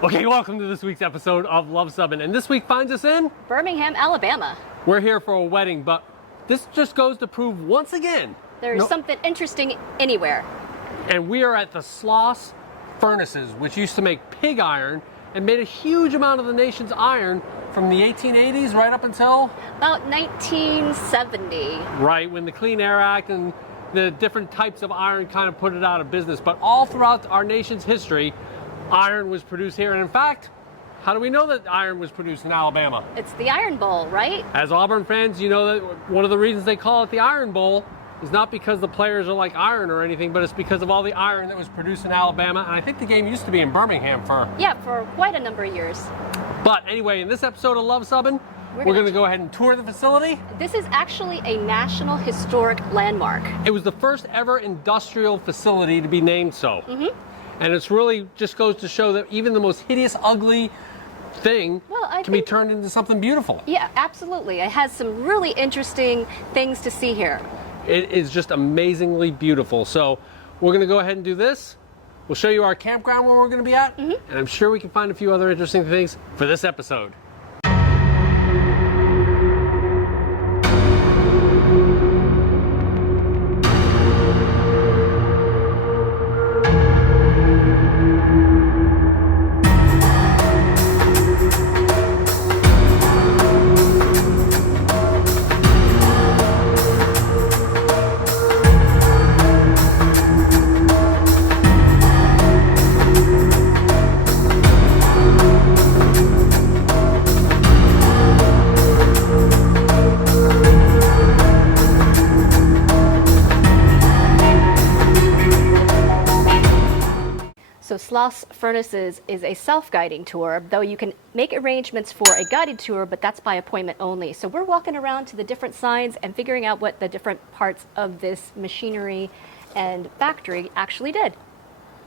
Okay, welcome to this week's episode of Luv Subbin, and this week finds us in Birmingham, Alabama. We're here for a wedding, but this just goes to prove once again There's something interesting anywhere. And we are at the Sloss furnaces, which used to make pig iron and made a huge amount of the nation's iron from the 1880s right up until About 1970. right when the Clean Air Act and the different types of iron kind of put it out of business. But all throughout our nation's history, iron was produced here. And in fact, how do we know that iron was produced in Alabama? It's the Iron Bowl, right? As Auburn fans, you know that one of the reasons they call it the Iron Bowl is not because the players are like iron or anything, but it's because of all the iron that was produced in Alabama. And I think the game used to be in Birmingham for quite a number of years. But anyway, in this episode of Luv Subbin, we're going to go ahead and tour the facility. This is actually a National Historic Landmark. It was the first ever industrial facility to be named so. And it's really just goes to show that even the most hideous, ugly thing can be turned into something beautiful. Yeah, absolutely. It has some really interesting things to see here. It is just amazingly beautiful. So we're going to go ahead and do this. We'll show you our campground where we're going to be at. And I'm sure we can find a few other interesting things for this episode. So Sloss Furnaces is a self-guiding tour, though you can make arrangements for a guided tour, but that's by appointment only. So we're walking around to the different signs and figuring out what the different parts of this machinery and factory actually did.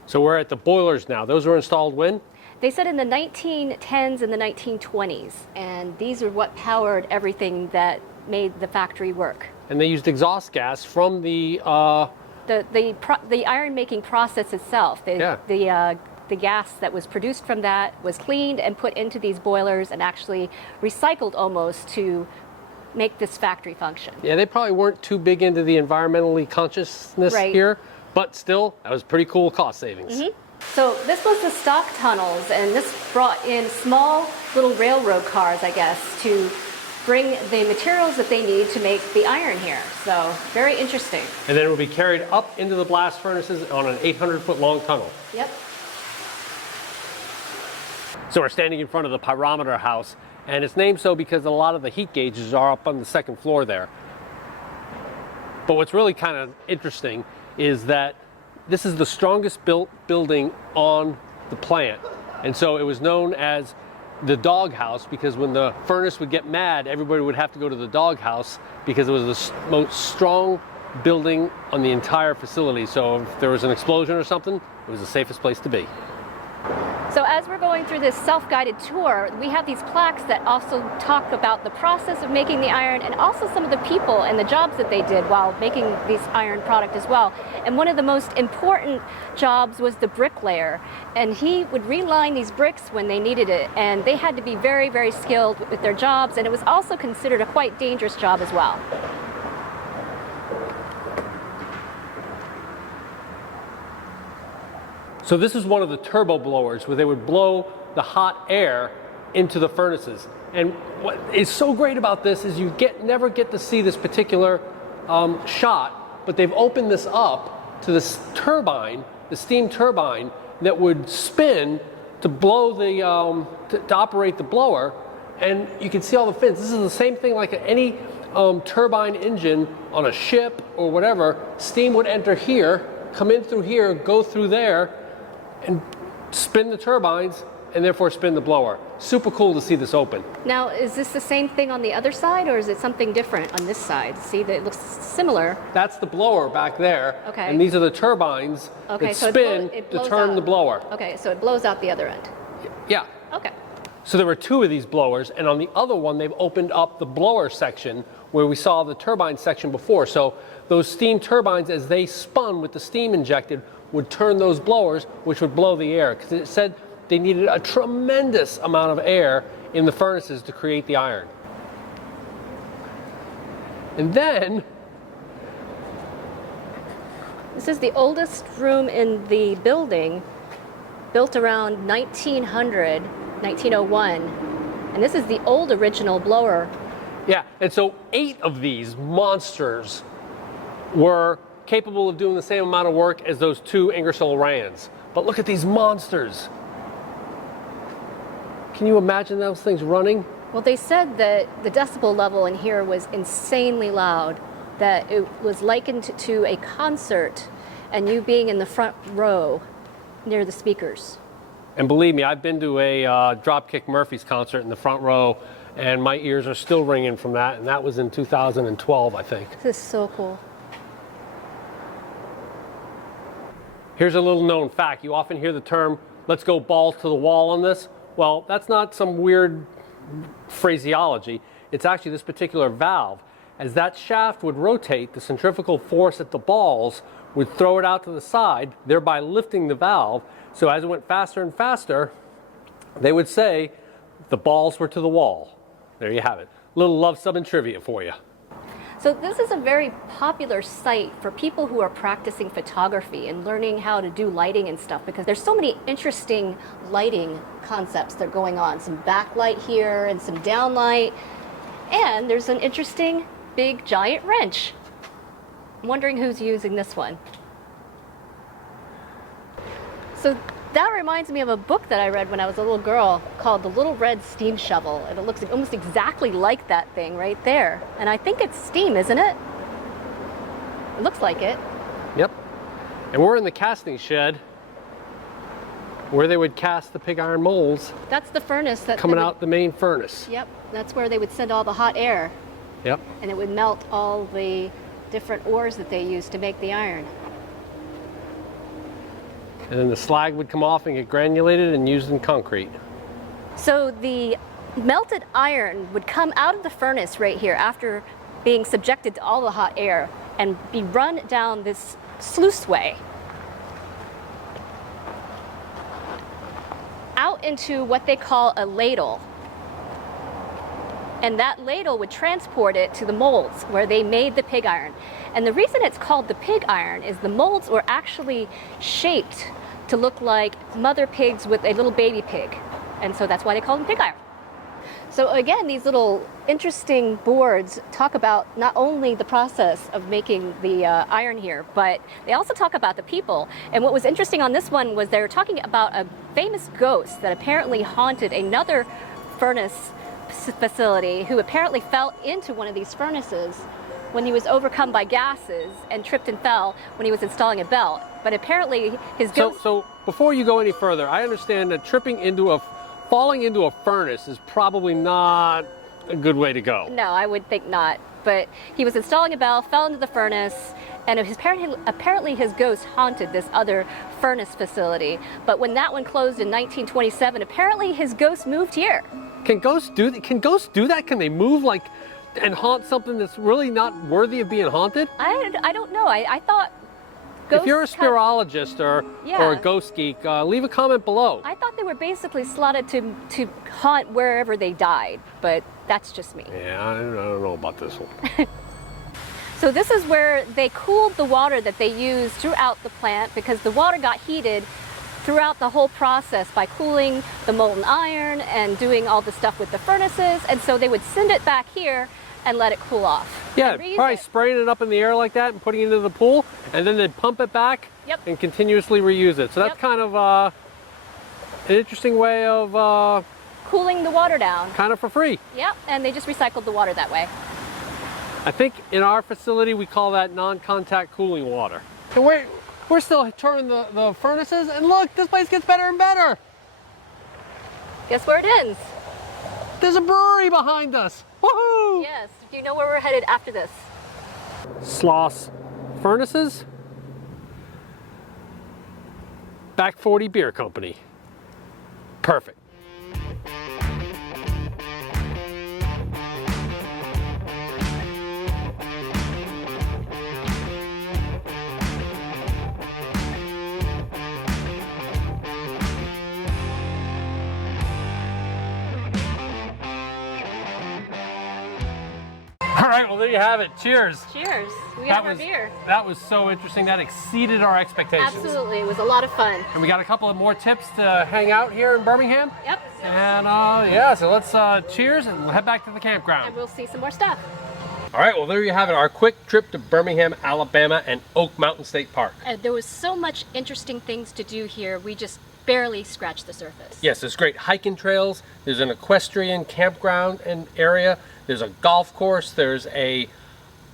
So we're at the boilers now. Those were installed when? They said in the 1910s and the 1920s, and these are what powered everything that made the factory work. And they used exhaust gas from the iron making process itself. The gas that was produced from that was cleaned and put into these boilers and actually recycled almost to make this factory function. Yeah, they probably weren't too big into the environmentally consciousness here, but still, that was pretty cool cost savings. So this was the stock tunnels, and this brought in small little railroad cars, I guess, to bring the materials that they need to make the iron here. So very interesting. And then it will be carried up into the blast furnaces on an 800-foot long tunnel. Yep. So we're standing in front of the pyrometer house, and it's named so because a lot of the heat gauges are up on the second floor there. But what's really kind of interesting is that this is the strongest built building on the plant. And so it was known as the doghouse because when the furnace would get mad, everybody would have to go to the doghouse because it was the most strong building on the entire facility. So if there was an explosion or something, it was the safest place to be. So as we're going through this self-guided tour, we have these plaques that also talk about the process of making the iron and also some of the people and the jobs that they did while making this iron product as well. And one of the most important jobs was the bricklayer. And he would reline these bricks when they needed it. And they had to be very, very skilled with their jobs. And it was also considered a quite dangerous job as well. So this is one of the turbo blowers where they would blow the hot air into the furnaces. And what is so great about this is you never get to see this particular shot, but they've opened this up to this turbine, the steam turbine that would spin to blow the to operate the blower. And you can see all the fins. This is the same thing like any turbine engine on a ship or whatever. Steam would enter here, come in through here, go through there, and spin the turbines and therefore spin the blower. Super cool to see this open. Now, is this the same thing on the other side, or is it something different on this side? See, that it looks similar. That's the blower back there. Okay. And these are the turbines that spin to turn the blower. Okay, so it blows out the other end. Yeah. Okay. So there were two of these blowers, and on the other one, they've opened up the blower section where we saw the turbine section before. So those steam turbines, as they spun with the steam injected, would turn those blowers, which would blow the air. Because it said they needed a tremendous amount of air in the furnaces to create the iron. And then, This is the oldest room in the building, built around 1900, 1901. And this is the old original blower. yeah, and so 8 of these monsters were capable of doing the same amount of work as those 2 Ingersoll Rands. But look at these monsters. Can you imagine those things running? Well, they said that the decibel level in here was insanely loud, that it was likened to a concert and you being in the front row near the speakers. And believe me, I've been to a Dropkick Murphys concert in the front row, and my ears are still ringing from that, and that was in 2012, I think. This is so cool. Here's a little known fact. You often hear the term, let's go balls to the wall on this. Well, that's not some weird phraseology. It's actually this particular valve. As that shaft would rotate, the centrifugal force at the balls would throw it out to the side, thereby lifting the valve. So as it went faster and faster, they would say the balls were to the wall. There you have it. Little Luv Subbin trivia for you. So this is a very popular site for people who are practicing photography and learning how to do lighting and stuff, because there's so many interesting lighting concepts that are going on. Some backlight here and some downlight. And there's an interesting big giant wrench. I'm wondering who's using this one. So that reminds me of a book that I read when I was a little girl called The Little Red Steam Shovel, and it looks almost exactly like that thing right there. And I think it's steam, isn't it? It looks like it. Yep. And we're in the casting shed where they would cast the pig iron molds. That's the furnace that coming out the main furnace. Yep, that's where they would send all the hot air. Yep. And it would melt all the different ores that they used to make the iron. And then the slag would come off and get granulated and used in concrete. So the melted iron would come out of the furnace right here after being subjected to all the hot air and be run down this sluiceway out into what they call a ladle. And that ladle would transport it to the molds where they made the pig iron. And the reason it's called the pig iron is the molds were actually shaped to look like mother pigs with a little baby pig. And so that's why they call them pig iron. So again, these little interesting boards talk about not only the process of making the iron here, but they also talk about the people. And what was interesting on this one was they were talking about a famous ghost that apparently haunted another furnace facility, who apparently fell into one of these furnaces when he was overcome by gases and tripped and fell when he was installing a belt. But apparently his ghost... So before you go any further, I understand that falling into a furnace is probably not a good way to go. No, I would think not. But he was installing a bell, fell into the furnace, and apparently his ghost haunted this other furnace facility. But when that one closed in 1927, apparently his ghost moved here. Can ghosts do that? Can they move and haunt something that's really not worthy of being haunted? I don't know. I thought ghosts... If you're a spirologist or a ghost geek, leave a comment below. I thought they were basically slotted to haunt wherever they died, but that's just me. Yeah, I don't know about this one. So this is where they cooled the water that they used throughout the plant, because the water got heated throughout the whole process by cooling the molten iron and doing all the stuff with the furnaces. And so they would send it back here and let it cool off. Yeah, probably spraying it up in the air like that and putting it into the pool, and then they'd pump it back and continuously reuse it. So that's kind of an interesting way of cooling the water down. Kind of for free. Yep, and they just recycled the water that way. I think in our facility we call that non-contact cooling water. And we're still turning the furnaces, and look, this place gets better and better. Guess where it ends? There's a brewery behind us. Woohoo! Yes. Do you know where we're headed after this? Sloss furnaces. Back 40 Beer Company. Perfect. right, well there you have it. Cheers. Cheers. We got our beer. That was so interesting. That exceeded our expectations. Absolutely. It was a lot of fun. And we got a couple of more tips to hang out here in Birmingham. Yep. And yeah, so let's cheers and head back to the campground. And we'll see some more stuff. All right, well there you have it. Our quick trip to Birmingham, Alabama and Oak Mountain State Park. There was so much interesting things to do here. We just barely scratched the surface. Yes, there's great hiking trails. There's an equestrian campground and area. There's a golf course. There's a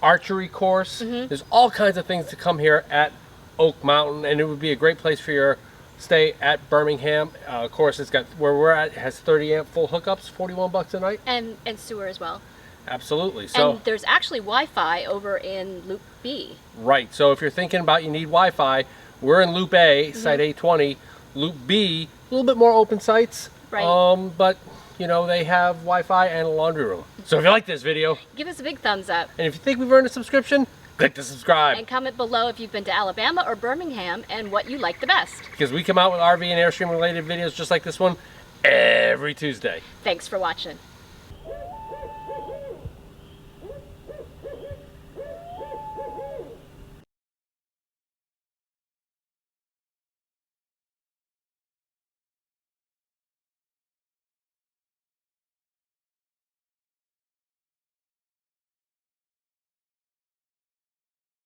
archery course. There's all kinds of things to come here at Oak Mountain, and it would be a great place for your stay at Birmingham. Of course, it's got where we're at. It has 30 amp full hookups, 41 bucks a night, And sewer as well. Absolutely. So and there's actually Wi-Fi over in Loop B. Right. So if you're thinking about you need Wi-Fi, we're in Loop A, site 820. Loop B, a little bit more open sites. Right. But you know they have Wi-Fi and a laundry room. So if you like this video, Give us a big thumbs up. and if you think we've earned a subscription, click the subscribe. And comment below if you've been to Alabama or Birmingham and what you like the best. Because we come out with RV and Airstream related videos just like this one every Tuesday. Thanks for watching.